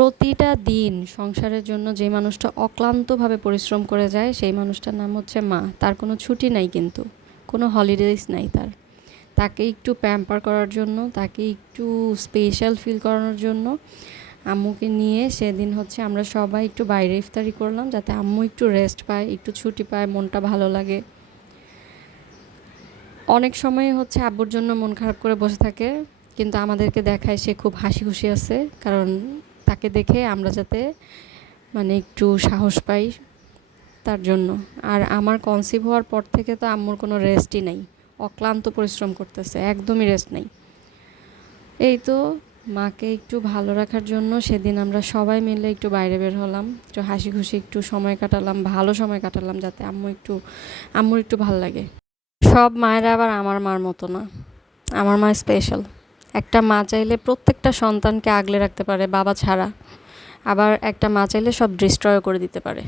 প্রতিটা দিন সংসারের জন্য যে মানুষটা অক্লান্তভাবে পরিশ্রম করে যায়, সেই মানুষটার নাম হচ্ছে মা। তার কোনো ছুটি নাই কিন্তু, কোনো হলিডেজ নাই তার। তাকে একটু প্যাম্পার করার জন্য, তাকে একটু স্পেশাল ফিল করানোর জন্য আম্মুকে নিয়ে সেদিন হচ্ছে আমরা সবাই একটু বাইরে ইফতারি করলাম, যাতে আম্মু একটু রেস্ট পায়, একটু ছুটি পায়, মনটা ভালো লাগে। অনেক সময় হচ্ছে আব্বুর জন্য মন খারাপ করে বসে থাকে, কিন্তু আমাদেরকে দেখায় সে খুব হাসি খুশি আছে, কারণ তাকে দেখে আমরা যাতে মানে একটু সাহস পাই তার জন্য। আর আমার কনসিভ হওয়ার পর থেকে তো আম্মুর কোনো রেস্টই নেই। অক্লান্ত পরিশ্রম করতেছে, একদমই রেস্ট নেই। এই তো মাকে একটু ভালো রাখার জন্য সেদিন আমরা সবাই মিলে একটু বাইরে বের হলাম, একটু হাসি খুশি একটু সময় কাটালাম, ভালো সময় কাটালাম যাতে আম্মু একটু, আম্মুর একটু ভালো লাগে। সব মায়েরা আবার আমার মার মতো না, আমার মা স্পেশাল একটা মা চাইলে প্রত্যেকটা সন্তানকে আগলে রাখতে পারে, বাবা ছাড়া। আবার একটা মা চাইলে সব ডিস্ট্রয় করে দিতে পারে।